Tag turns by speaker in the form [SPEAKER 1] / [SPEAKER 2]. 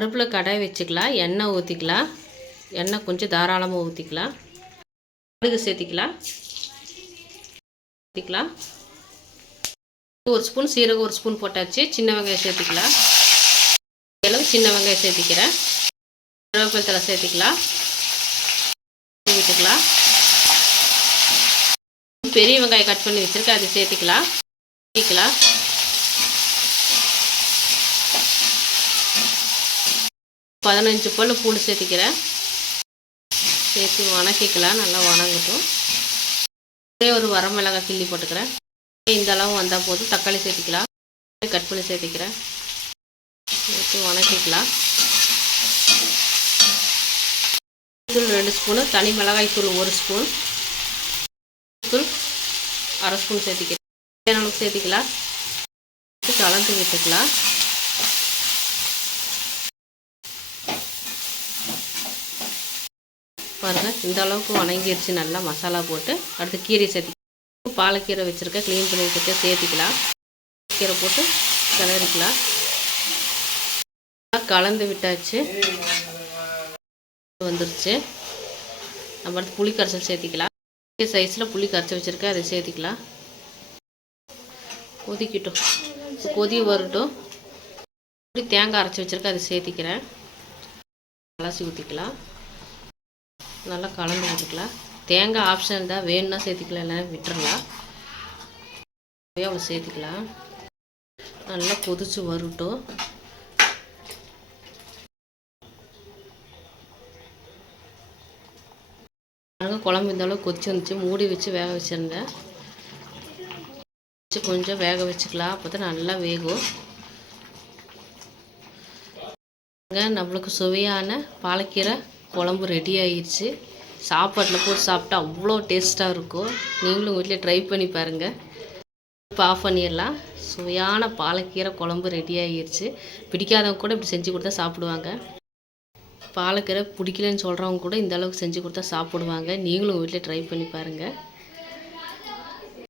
[SPEAKER 1] அடுப்பில் கடாய் வச்சுக்கலாம் எண்ணெய் ஊற்றிக்கலாம் எண்ணெய் கொஞ்சம் தாராளமாக ஊற்றிக்கலாம் கடுகு சேர்த்திக்கலாம். ஊற்றிக்கலாம் ஒரு ஸ்பூன் சீரகம் ஒரு ஸ்பூன் போட்டாச்சு சின்ன வெங்காயம் சேர்த்திக்கலாம். அளவு சின்ன வெங்காயம் சேர்த்திக்கிறேன். கருவேப்பிலை தலை சேர்த்திக்கலாம். விட்டுக்கலாம் பெரிய வெங்காயம் கட் பண்ணி வச்சுருக்கேன் அதை சேர்த்திக்கலாம். ஊற்றிக்கலாம் பதினஞ்சு பல் பூண்டு சேர்த்திக்கிறேன். சேர்த்து வணக்கிக்கலாம் நல்லா வணங்கட்டும். ஒரே ஒரு வரமிளகாய் கிள்ளி போட்டுக்கிறேன். இந்த அளவு வந்தால் போதும். தக்காளி சேர்த்திக்கலாம். கட் பண்ணி சேர்த்திக்கிறேன். சேர்த்து வணக்கிக்கலாம். தூள் ரெண்டு ஸ்பூனு தனி மிளகாய் தூள் ஒரு ஸ்பூன். தூள் அரை ஸ்பூன் சேர்த்திக்கிறேன். தேவையான அளவுக்கு சேர்த்திக்கலாம். கலந்து விட்டுக்கலாம். பாருங்கள் இந்த அளவுக்கு வணங்கிடுச்சு நல்லா மசாலா போட்டு அடுத்து கீரை சேர்த்து பாலக்கீரை வச்சுருக்கேன். க்ளீன் பண்ணி வச்சுருக்கேன். சேர்த்திக்கலாம். கீரை போட்டு கிளறிக்கலாம். கலந்து விட்டாச்சு. வந்துருச்சு. நம்ம அடுத்து புளி கரைசல் சேர்த்திக்கலாம். சைஸில் புளி கரைச்சி வச்சுருக்கேன். அதை சேர்த்திக்கலாம். கொதிக்கட்டும். கொதி வரட்டும். தேங்காய் அரைச்சி வச்சுருக்கேன். அதை சேர்த்திக்கிறேன். அலசி ஊற்றிக்கலாம் நல்லா கலந்து விட்டுக்கலாம். தேங்காய் ஆப்ஷன் தான் வேணும்னா சேர்த்திக்கலாம் இல்லைன்னா விட்டுறலாம். அவ்வளோ சேர்த்திக்கலாம். நல்லா கொதிச்சு வரட்டும். பாருங்க குழம்பு இந்த அளவுக்கு கொதிச்சு வந்துச்சு. மூடி வச்சு வேக வச்சுருந்தேன். வச்சு கொஞ்சம் வேக வச்சுக்கலாம். அப்போ தான் நல்லா வேகும். நம்மளுக்கு சுவையான பாலக்கீரை குழம்பு ரெடி ஆயிடுச்சு சாப்பாட்டில் போட்டு சாப்பிட்டா அவ்வளோ டேஸ்ட்டாக இருக்கும். நீங்களும் வீட்டிலே வீட்டில் ட்ரை பண்ணி பாருங்கள் இப்போ ஆஃப் பண்ணிடலாம். சுவையான பாலக்கீரை குழம்பு ரெடி ஆகிடுச்சு பிடிக்காதவங்க கூட இப்படி செஞ்சு கொடுத்தா சாப்பிடுவாங்க. பாலக்கீரை பிடிக்கலன்னு சொல்கிறவங்க கூட இந்த அளவுக்கு செஞ்சு கொடுத்தா சாப்பிடுவாங்க. நீங்களும் வீட்டிலே வீட்டில் ட்ரை பண்ணி பாருங்கள்